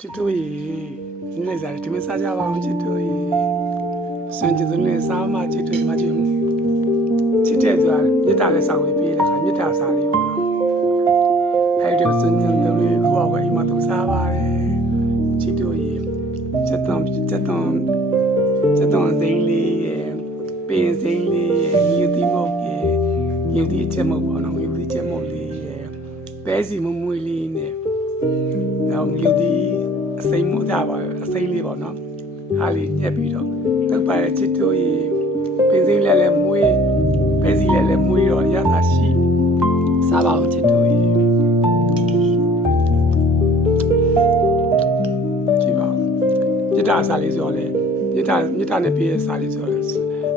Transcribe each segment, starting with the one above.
ချစ်တို့ရေနေ့စားဒီမစားကြပါအောင်ချစ်တို့ရေစွန့်ကြတဲ့နေ့စားမှချစ်တို့ဒီမှာချစ်တဲ့ဆိုတာမြတ်တာလည်းစောင့်ပြီးပေးတဲ့ခါမြတ်တာစားလေးပေါ့နော်အဲ့ဒီစွန့်ကြတဲ့နေ့ကိုကအိမ်မှာသူစားပါတယ်ချစ်တို့ရေချက်တောင်းစိမ့်လေးရဲ့ပင်စိမ့်လေးရဲ့ယူတီမုတ်ရဲ့ယူတီချက်မုတ်ပေါ့နော်ယူတီချက်မုတ်လေးရဲ့ပဲစီမမွေးလေးနဲ့နောက်ယူတီအစိမ့်မှုကြပါအစိမ့်လေးပေါ့နော်အားလေးညက်ပြီးတော့တောက်ပါရဲ့ချစ်တို့ရေပင်စိမ့်လည်းမွေးပဲစီလည်းမွေးတော့ရတာရှိစားပါအောင်ချစ်တို့ရေကြည့်ပါမြတ်တာစားလေးဆိုတော့လေမြတ်တာနဲ့ပြည့်တဲ့စားလေးဆိုတော့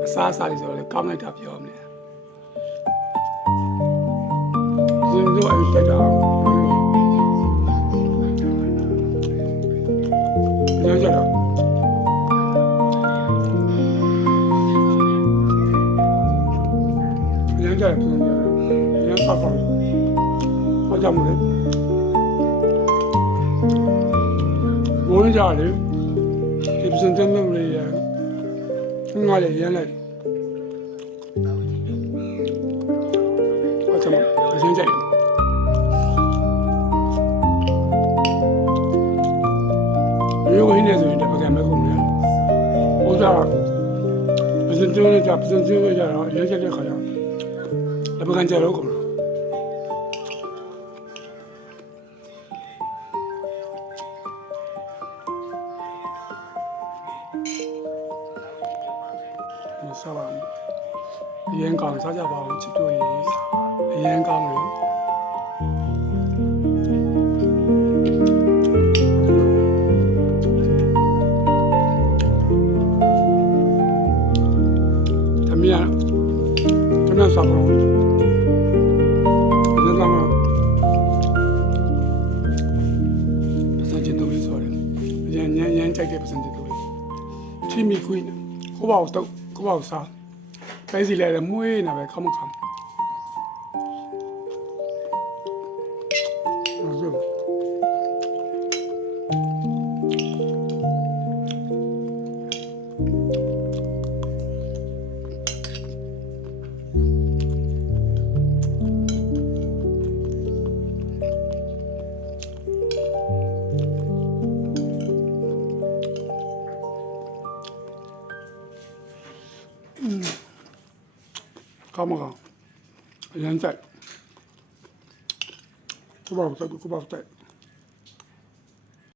အစားစားလေးဆိုတော့လေကောင်းလိုက်တာပြောမလဲဒီလိုအဲ့ဒါကြောင့်ညကြတော့ညကြတယ်ညပါကောဟောကြမလို့ဘုန်းကြီးလေဒီစံတမ်းမျိုးလေးရငါလည်းရမ်းလိုက်အချမ်းအရင်ကြိုက်တယ်ရိုးရင်းနေဆိုရင်တပကံမဲ့ကုန်တယ်ဟိုကြပစံကျိုးနဲ့ပစံကျိုးကြတော့ရမ်းချက်တဲ့ခါကျတပကံကြတော့ကုန်တယ်စားပါမယ်အရင်ကောင်းစားကြပါအောင်ချစ်တို့ရေအရင်ကောင်းလေသမီးကတနစားပါဦးဒီကမှာပစံချစ်တို့လေးဆိုတယ်ရန်ကြိုက်တဲ့ပစံချစ်တို့လေးချီမီခွေးကိုပေါ့တော့ကိုပေါ့စားပဲစီလဲမွေးနေပဲခမခမကောင်းမကောင်းအရင်ကြိုက်ကိုပေါ့တက်